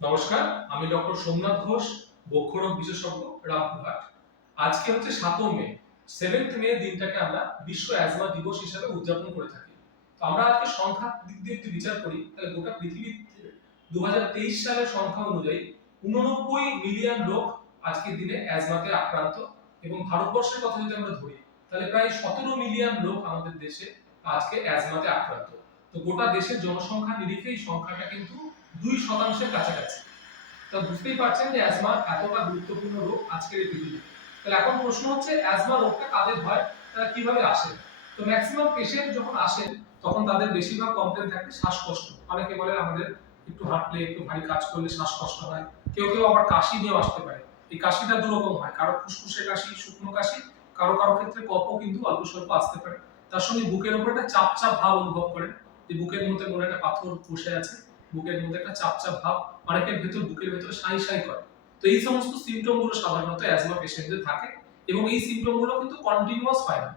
নমস্কার, আমি ডক্টর সোমনাথ ঘোষ, বক্ষরোগ বিশেষজ্ঞ, রামপুরহাট। আজকে হচ্ছে ৭ম মে। 7th মে দিনটাকে আমরা বিশ্ব অ্যাজমা দিবস হিসেবে উদযাপন করে থাকি। তো আমরা আজকে সংখ্যার দিক দিয়ে যদি বিচার করি, তাহলে গোটা পৃথিবীতে ২০২৩ সালের সংখ্যা অনুযায়ী ৮৯ মিলিয়ন লোক আজকের দিনে অ্যাজমাতে আক্রান্ত, এবং ভারতবর্ষের কথা যদি আমরা ধরি, তাহলে প্রায় ১৭ মিলিয়ন লোক আমাদের দেশে আজকে অ্যাজমাতে আক্রান্ত। তো গোটা দেশের জনসংখ্যা নিরিখে এই সংখ্যাটা কিন্তু ২% কাছাকাছি। তা বুঝতেই পারছেন যে অ্যাজমা এতটা গুরুত্বপূর্ণ রোগ আজকের এই পৃথিবীতে। তাহলে এখন প্রশ্ন হচ্ছে, অ্যাজমা রোগটা কাদের হয়, তারা কিভাবে আসে? তো ম্যাক্সিমাম পেশেন্ট যখন আসেন, তখন তাদের বেশিরভাগ কমপ্লেন থাকে শ্বাসকষ্ট। অনেকে বলে আমাদের একটু হাঁটলে, একটু ভারী কাজ করলে শ্বাসকষ্ট হয়। কেউ কেউ আবার কাশি নিয়েও আসতে পারে। এই কাশিটা দুরকম হয়, কারো ফুসফুসে কাশি, শুকনো কাশি, কারো কারো ক্ষেত্রে কফও কিন্তু অল্প স্বল্প আসতে পারে। তার সঙ্গে বুকের উপর একটা চাপ চাপ ভাব অনুভব করেন, যে বুকের মধ্যে মনে একটা পাথর বসে আছে, বুকের মধ্যে একটা চাপ চাপ ভাব, অনেকের ভেতর বুকের ভেতরে সাই সাই করে। তো এই সমস্ত সিম্পটম গুলো সাধারণত অ্যাজমা পেশেন্টদের থাকে, এবং এই সিম্পটম গুলো কিন্তু কন্টিনিউয়াস হয় না।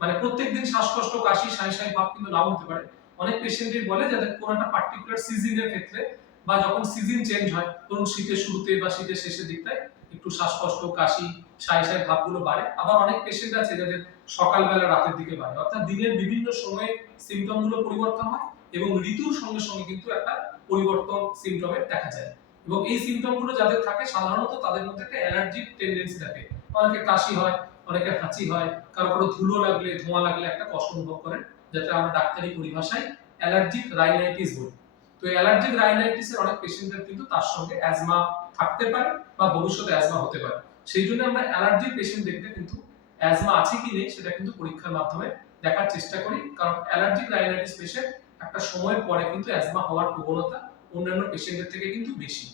মানে প্রত্যেকদিন শ্বাসকষ্ট, কাশি, সাই সাই ভাব কিন্তু নাও হতে পারে। অনেক পেশেন্টই বলে যাদের কোনো একটা পার্টিকুলার সিজনের ক্ষেত্রে, বা যখন সিজন চেঞ্জ হয়, ধরুন শীতের শুরুতে বা শীতের শেষের দিকটায় একটু শ্বাসকষ্ট, কাশি, সাই সাই ভাবগুলো বাড়ে। আবার অনেক পেশেন্ট আছে যাদের সকালবেলা, রাতের দিকে বাড়ে। অর্থাৎ দিনের বিভিন্ন সময়ে সিম্পটম গুলো পরিবর্তন হয়, এবং ঋতুর সঙ্গে সঙ্গে কিন্তু একটা পরিবর্তন সিম্পটমে দেখা যায়। এবং এই সিম্পটম গুলো যাদের থাকে, সাধারণত তাদের মধ্যে একটা অ্যালার্জিক টেন্ডেন্সি থাকে। অনেকের কাশি হয়, অনেকের হাঁচি হয়, কারো কারো ধুলো লাগলে, ধোঁয়া লাগলে একটা কষ্ট অনুভব করেন, যেটা আমরা ডাক্তারি পরিভাষায় অ্যালার্জিক রাইনাইটিস বলি। তো অ্যালার্জিক রাইনাইটিসের অনেক পেশেন্টদের কিন্তু তার সঙ্গে অ্যাজমা থাকতে পারে, বা ভবিষ্যতে অ্যাজমা হতে পারে। সেই জন্য আমরা অ্যালার্জিক পেশেন্ট দেখতে কিন্তু অ্যাজমা আছে কি নেই সেটা কিন্তু পরীক্ষার মাধ্যমে দেখার চেষ্টা করি, কারণ অ্যালার্জিক রাইনাইটিস পেশেন্ট একটা সময়ের পরে কিন্তু অ্যাজমা হওয়ার প্রবণতা অন্যান্য পেশেন্টের থেকে কিন্তু বেশি।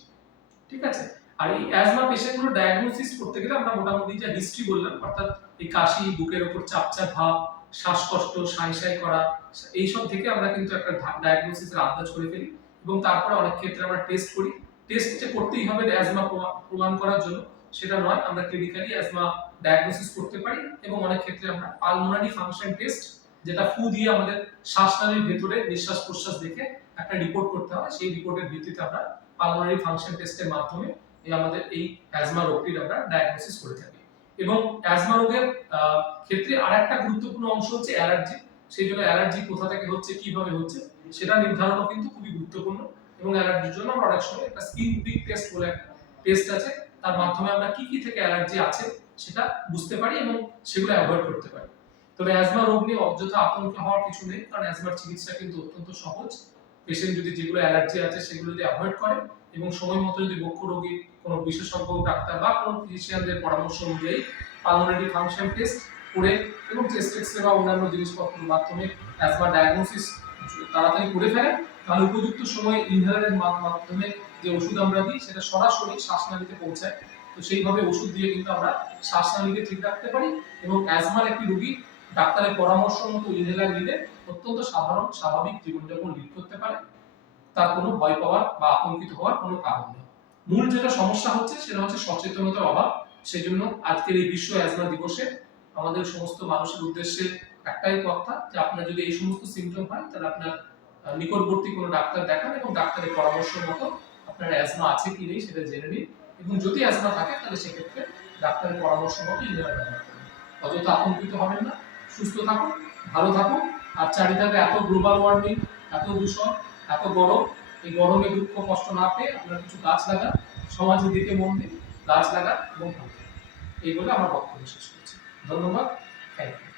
ঠিক আছে? আর এই অ্যাজমা পেশেন্ট গুলো ডায়াগনোসিস করতে গেলে আমরা মোটামুটি যে হিস্ট্রি বললাম, অর্থাৎ এই কাশি, বুকের উপর চাপচাপ ভাব, শ্বাসকষ্ট, সাই সাই করা, এইসব থেকে আমরা কিন্তু একটা ডায়াগনোসিসের আন্দাজ করে ফেলি, এবং তারপরে অনেক ক্ষেত্রে আমরা টেস্ট করি। টেস্ট যে করতেই হবে অ্যাজমা প্রমাণ করার জন্য সেটা নয়, আমরা ক্লিনিক্যালি অ্যাজমা ডায়াগনোসিস করতে পারি, এবং অনেক ক্ষেত্রে আমরা পালমোনারি ফাংশন টেস্ট, যেটা ফু দিয়ে আমাদের শ্বাসনালীর ভেতরে নিঃশ্বাস প্রশ্বাস দেখে একটা রিপোর্ট করতে হয়, সেই রিপোর্টের ভিত্তিতে আমরা পালমোনারি ফাংশন টেস্টের মাধ্যমে আমাদের এই অ্যাজমা রোগটির আমরা ডায়াগনোসিস করে থাকি। এবং অ্যাজমা রোগের ক্ষেত্রে আরেকটা গুরুত্বপূর্ণ অংশ হচ্ছে অ্যালার্জি। সেই জন্য অ্যালার্জি কোথা থেকে হচ্ছে, কিভাবে হচ্ছে, সেটা নির্ধারণও কিন্তু খুবই গুরুত্বপূর্ণ। এবং অ্যালার্জির জন্য আমরা অনেক সময় একটা স্কিন প্রিক টেস্ট বলে একটা টেস্ট আছে, তার মাধ্যমে আমরা কি কি থেকে অ্যালার্জি আছে সেটা বুঝতে পারি, এবং সেগুলো অ্যাভয়েড করতে পারি। তবে অ্যাজমা রোগ নিয়ে অযথা আতঙ্ক হওয়ার কিছু নেই, কারণ অ্যাজমার চিকিৎসা কিন্তু অত্যন্ত সহজ। পেশেন্ট যদি যেগুলো অ্যালার্জি আছে সেগুলো যদি অ্যাভয়েড করে, এবং সময় মতো যদি বক্ষ রোগী কোনো বিশেষজ্ঞ ডাক্তার বা কোনো ফিজিশিয়ানদের পরামর্শ অনুযায়ী পালমোনারি ফাংশন টেস্ট করে, এবং চেস্ট এক্স-রে বা অন্যান্য জিনিসপত্রের মাধ্যমে অ্যাজমা ডায়াগনোসিস তাড়াতাড়ি করে ফেলেন, তাহলে উপযুক্ত সময়ে ইনহেলারের মাধ্যমে যে ওষুধ আমরা দিই সেটা সরাসরি শ্বাসনালীতে পৌঁছায়। তো সেইভাবে ওষুধ দিয়ে কিন্তু আমরা শ্বাসনালীকে ঠিক রাখতে পারি, এবং অ্যাজমার একটি রোগী ডাক্তারের পরামর্শ মতো ইনহেলার নিলে অত্যন্ত সাধারণ স্বাভাবিক জীবনযাপন লিড করতে পারে। তার কোনো ভয় পাওয়ার বা আতঙ্কিত হওয়ার কোনো কারণ নেই। মূল যেটা সমস্যা হচ্ছে সেটা হচ্ছে সচেতনতার অভাব। সেজন্য আজকের এই বিশ্ব অ্যাজমা দিবসে আমাদের সমস্ত মানুষের উদ্দেশ্যে একটাই কথা, যে আপনার যদি এই সমস্ত সিম্পটম হয়, তাহলে আপনার নিকটবর্তী কোনো ডাক্তার দেখান, এবং ডাক্তারের পরামর্শ মতো আপনার অ্যাজমা আছে কি নেই সেটা জেনে নিন, এবং যদি অ্যাজমা থাকে তাহলে সেক্ষেত্রে ডাক্তারের পরামর্শ মতো ইনহেলার ব্যবহার করুন। অযথা আতঙ্কিত হবেন না, সুস্থ থাকুন, ভালো থাকুন। আর চারিদিকে এত গ্লোবাল ওয়ার্মিং, এত দূষণ, এত গরম, এই গরমে দুঃখ কষ্ট না পেয়ে আপনারা কিছু গাছ লাগান, সমাজের দিকে মন দিন, গাছ লাগান এবং ভালো থাকুন। এই বলে আমার বক্তব্য শেষ করছি। ধন্যবাদ, থ্যাংক ইউ।